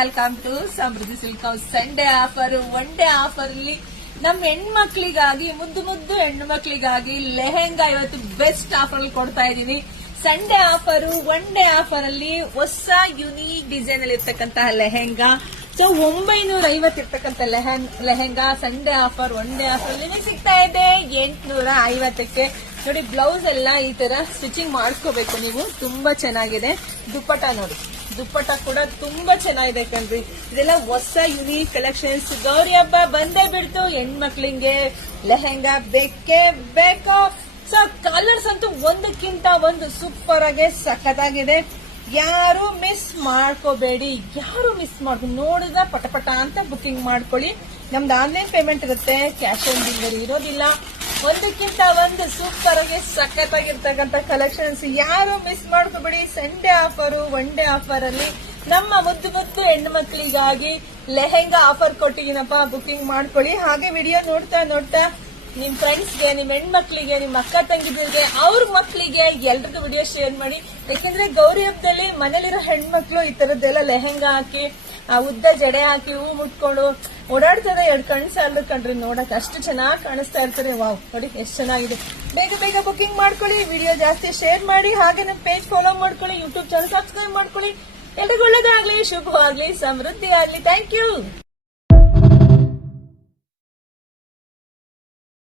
Welcome to Samriddhi silk house. Sunday offer, one day offer ಅಲ್ಲಿ ನಮ್ಮ ಹೆಣ್ಮಕ್ಳಿಗಾಗಿ, ಮುದ್ದು ಮುದ್ದು ಹೆಣ್ಣು ಮಕ್ಳಿಗಾಗಿ ಲೆಹೆಂಗಾ ಇವತ್ತು ಬೆಸ್ಟ್ ಆಫರ್ ಅಲ್ಲಿ ಕೊಡ್ತಾ ಇದೀನಿ. Sunday offer, one day offer ಅಲ್ಲಿ ಹೊಸ ಯುನೀಕ್ ಡಿಸೈನ್ ಅಲ್ಲಿ ಇರ್ತಕ್ಕಂತಹ ಲೆಹೆಂಗಾ. ಸೊ 950 ಇರ್ತಕ್ಕಂಥ lehenga Sunday offer, one day offer ಅಲ್ಲಿ ಸಿಗ್ತಾ ಇದೆ 850ಕ್ಕೆ. ನೋಡಿ, ಬ್ಲೌಸ್ ಎಲ್ಲ ಈ ತರ ಸ್ಟಿಚಿಂಗ್ ಮಾಡಿಸ್ಕೋಬೇಕು ನೀವು. ತುಂಬಾ ಚೆನ್ನಾಗಿದೆ. ದುಪ್ಪಟ್ಟ ನೋಡಿ, ದುಪ್ಪಟ್ಟ ಕೂಡ ತುಂಬಾ ಚೆನ್ನಾಗಿದೆ ಕಣ್ರಿ. ಇದೆಲ್ಲ ಹೊಸ ಯುನೀಕ್ ಕಲೆಕ್ಷನ್ಸ್. ಗೌರಿ ಹಬ್ಬ ಬಂದೇ ಬಿಡ್ತು, ಹೆಣ್ಮಕ್ಳಿಗೆ ಲೆಹೆಂಗಾ ಬೇಕೇ ಬೇಕು. ಸೊ ಕಲರ್ಸ್ ಅಂತೂ ಒಂದಕ್ಕಿಂತ ಒಂದು ಸೂಪರ್ ಆಗಿ ಸಖತ್ತಾಗಿದೆ. ಯಾರು ಮಿಸ್ ಮಾಡ್ಕೋಬೇಡಿ, ನೋಡಿದ ಪಟಪಟ ಅಂತ ಬುಕಿಂಗ್ ಮಾಡ್ಕೊಳ್ಳಿ. ನಮ್ದು ಆನ್ಲೈನ್ ಪೇಮೆಂಟ್ ಇರುತ್ತೆ, ಕ್ಯಾಶ್ ಆನ್ ಡೆಲಿವರಿ ಇರೋದಿಲ್ಲ. ಒಂದಕ್ಕಿಂತ ಒಂದು ಸೂಪರ್ ಆಗಿ ಸಖತ್ತಾಗಿರ್ತಕ್ಕಂಥ ಕಲೆಕ್ಷನ್ಸ್. ಯಾರು ಮಿಸ್ ಮಾಡ್ಕೋಬೇಡಿ. Sunday offer, one day offer ಅಲ್ಲಿ ನಮ್ಮ ಮುದ್ದು ಮುದ್ದು ಹೆಣ್ಣು ಮಕ್ಕಳಿಗಾಗಿ ಲೆಹೆಂಗಾ ಆಫರ್ ಕೊಟ್ಟಿದ್ದೀನಪ್ಪ. ಬುಕಿಂಗ್ ಮಾಡ್ಕೊಳ್ಳಿ. ಹಾಗೆ ವಿಡಿಯೋ ನೋಡ್ತಾ ನೋಡ್ತಾ ನಿಮ್ ಫ್ರೆಂಡ್ಸ್ಗೆ, ನಿಮ್ ಹೆಣ್ಮಕ್ಳಿಗೆ, ನಿಮ್ ಅಕ್ಕ ತಂಗಿದಿರಿಗೆ, ಅವ್ರ ಮಕ್ಳಿಗೆ ಎಲ್ರಿಗೂ ವಿಡಿಯೋ ಶೇರ್ ಮಾಡಿ. ಯಾಕೆಂದ್ರೆ ಗೌರಿ ಹಬ್ಬದಲ್ಲಿ ಮನೇಲಿರೋ ಹೆಣ್ಮಕ್ಳು ಈ ತರದ್ದೆಲ್ಲ ಲೆಹೆಂಗಾ ಹಾಕಿ, ಉದ್ದ ಜಡೆ ಹಾಕಿ, ಹೂ ಮುಟ್ಕೊಂಡು ಓಡಾಡ್ತಾರೆ. 2 ಕಣ್ಣು ಸಾಲದು ಕಣ್ರಿ ನೋಡಕ್, ಅಷ್ಟು ಚೆನ್ನಾಗಿ ಕಾಣಿಸ್ತಾ ಇರ್ತಾರೆ. ವಾವ್, ನೋಡಿ ಎಷ್ಟು ಚೆನ್ನಾಗಿದೆ. ಬೇಗ ಬೇಗ ಬುಕಿಂಗ್ ಮಾಡ್ಕೊಳ್ಳಿ. ವಿಡಿಯೋ ಜಾಸ್ತಿ ಶೇರ್ ಮಾಡಿ. ಹಾಗೆ ನಮ್ಮ ಪೇಜ್ ಫಾಲೋ ಮಾಡ್ಕೊಳ್ಳಿ. ಯೂಟ್ಯೂಬ್ ಚಾನಲ್ ಸಬ್ಸ್ಕ್ರೈಬ್ ಮಾಡ್ಕೊಳ್ಳಿ. ಎಲ್ರಿಗೂ ಒಳ್ಳೇದಾಗ್ಲಿ, ಶುಭವಾಗ್ಲಿ, ಸಮೃದ್ಧಿ ಆಗ್ಲಿ. Thank you.